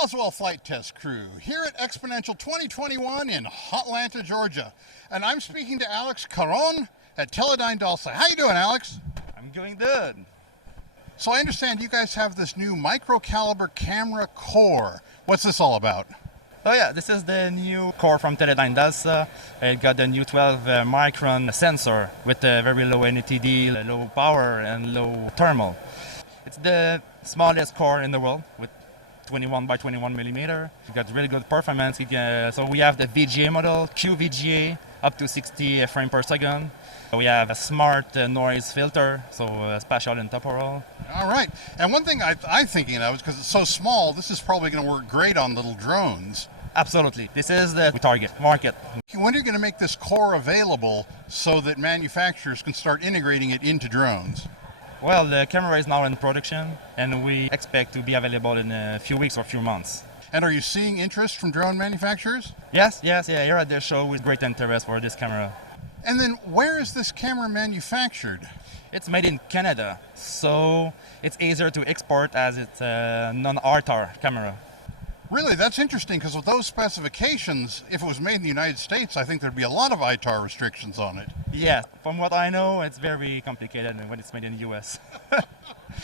Roswell Flight Test Crew here at Exponential 2021 in Hotlanta, Georgia. And I'm speaking to Alex Caron at Teledyne DALSA. How you doing, Alex? I'm doing good. So I understand you guys have this new MicroCalibir camera core. What's this all about? Oh yeah, this is the new core from Teledyne DALSA. It got the new 12 micron sensor with a very low NTD, low power and low thermal. It's the smallest core in the world with 21 by 21 millimeter. It got really good performance. So we have the VGA model, QVGA, up to 60 frames per second. We have a smart noise filter, so spatial and temporal. All right. And one thing I'm thinking of is because it's so small, this is probably going to work great on little drones. Absolutely. This is the target market. When are you going to make this core available so that manufacturers can start integrating it into drones? Well, the camera is now in production, and we expect to be available in a few weeks or a few months. And are you seeing interest from drone manufacturers? Yes, here at the show with great interest for this camera. And then where is this camera manufactured? It's made in Canada, so it's easier to export as it's a non-ITAR camera. Really, that's interesting because with those specifications, if it was made in the United States, I think there'd be a lot of ITAR restrictions on it. Yeah, from what I know, it's very complicated when it's made in the US.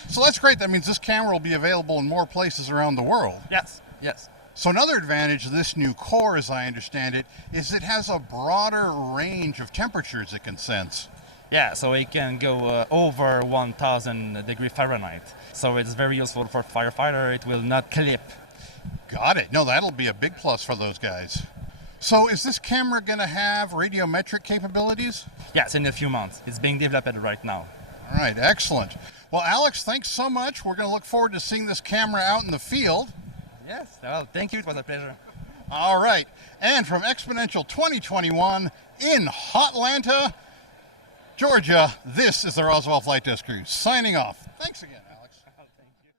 So that's great. That means this camera will be available in more places around the world. Yes. So another advantage of this new core, as I understand it, is it has a broader range of temperatures it can sense. Yeah, so it can go over 1000 degrees Fahrenheit. So it's very useful for firefighter. It will not clip. Got it. No, that'll be a big plus for those guys. So is this camera going to have radiometric capabilities? Yes, in a few months. It's being developed right now. All right, excellent. Well, Alex, thanks so much. We're going to look forward to seeing this camera out in the field. Yes, well, thank you. It was a pleasure. All right. And from Exponential 2021 in Hotlanta, Georgia, this is the Roswell Flight Test Crew signing off. Thanks again, Alex.